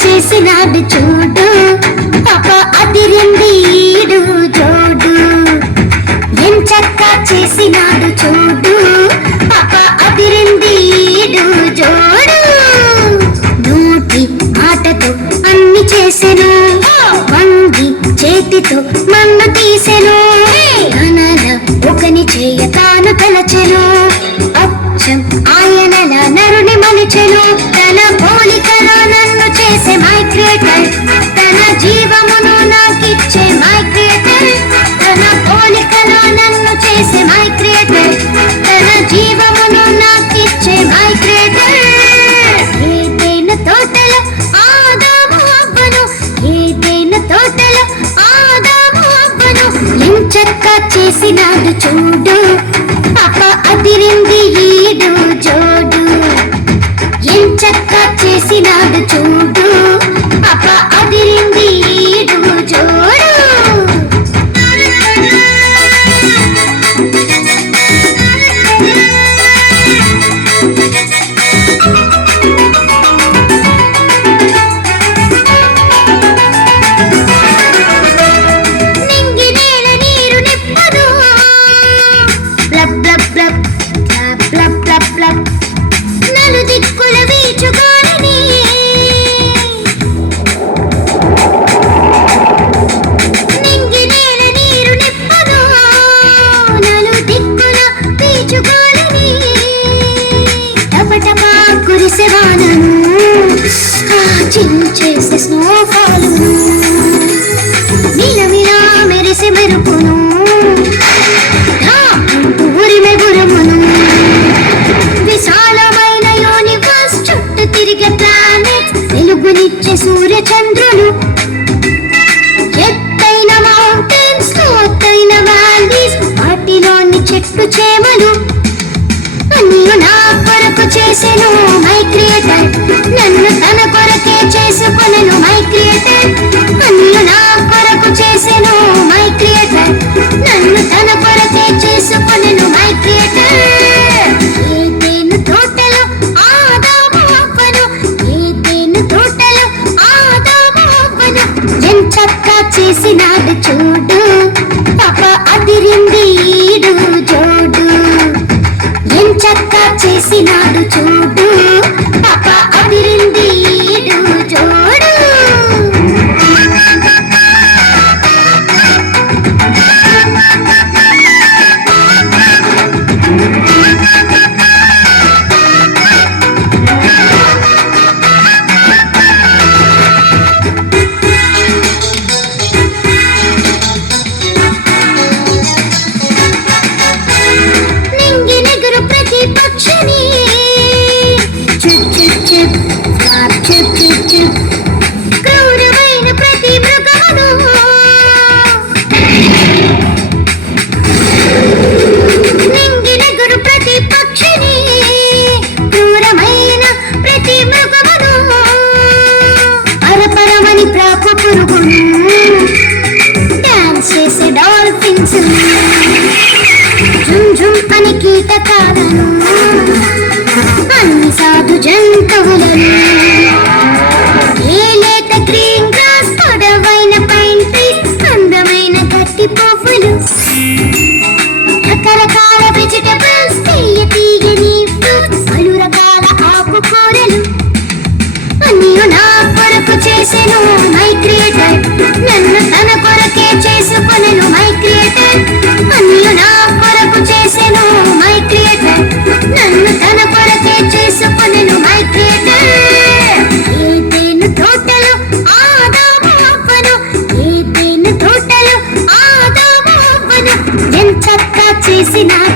చేసినాడు చూడు పాప అదిరింది ఈడు జోడు ఎంచక్క చేసినాడు చూడు పాప అదిరింది ఈడు జోడు నోటి మాటతో అన్ని చేసెను వంగి చేతితో మన్ను తీసెను తనల ఒకని చేయ తాను తలచెను అచ్చం ఆయనల నరుని మలిచెను తన పోలికలో నన్ను చేసే మై క్రియేటర్ తన జీవమును నాకిచ్చే మై క్రియేటర్ తన పోలికలో నన్ను చేసే మై క్రియేటర్ తన జీవమును నాకిచ్చే మై క్రియేటర్ ఏదైనా తోటలో ఆదాము అవ్వను ఏదైనా తోటలో ఆదాము అవ్వను ఎంచక్క చేసినాడు చూడు పాప అదిరింది ఈడు జోడు ఎంచక్క చేసినాడు చూడు పాప అదిరింది ఈడు జోడు నింగి నేల నీరు నిప్పదు blob blob blob blob blob blob నలు దిక్కుల వీచుగాని నింగి నేల నీరు నిప్పదు నలు దిక్కుల వీచుగాని టపటపా కురిసెవానను చిల్లు చేసే స్నోఫాలు మిలమిలా మెరిసే మెరుపును ఊరిమే గురమును విశాలమైన యూనివర్స్ చుట్టూ తిరిగే ప్లానెట్ వెలుగునిచ్చే సూర్య చంద్రులు ఎత్తైన మౌంటైన్స్ లోతైన వ్యాలీస్ వాటిలోని చెట్టు చేమలు అన్నీ నా కొరకు చేసెను మై క్రియేటర్ నన్ను తన కొరకే చేసుకొనెను మై క్రియేటర్ అన్నీ నా కొరకు చేసెను మై క్రియేటర్ నన్ను తన కొరకే చేసుకొనెను మై క్రియేటర్ ఏదైనా తోటలో ఆదాము అవ్వను ఏదైనా తోటలో ఆదాము అవ్వను ఎంచక్క చేసినాడు చూడు పాప అదిరింది ఈడు జోడు ఎంచక్క చేసినాడు చూడు పాప అదిరింది ఈడు జోడు నింగి నెగురు ప్రతి పక్షిని చుప్ చుప్ చుప్ చుప్ చుప్ చుప్ క్రూరమైన ప్రతి మృగమును నింగి నెగురు ప్రతి పక్షిని క్రూరమైన ప్రతి మృగమును పరపరమని ప్రాకు పురుగును డాన్స్ చేసే డాల్ఫిన్స్ ఝుమ్ ఝుమ్ అని కీటకాలను అన్ని సాధు జంతువులను ఏ లేత గ్రీన్ గ్రాస్ పొడవైన పైన్ ట్రీస్ అందమైన గట్టి పువ్వులు రకరకాల వెజిటబుల్స్ తీయని ఫ్రూట్స్ పలు రకాల ఆకుకూరలు అన్నీ నా కొరకు చేసెను మై క్రియేటర్ నన్ను తన కొరకే చేసుకొనెను మై క్రియేటర్ అన్నీ నా కొరకు చేసెను మై క్రియేటర్ నన్ను తన కొరకే చేసుకొనెను మై క్రియేటర్ ఏదైనా తోటలో ఆదాము అవ్వను ఏదైనా తోటలో ఆదాము అవ్వను ఎంచక్క చేసినాడు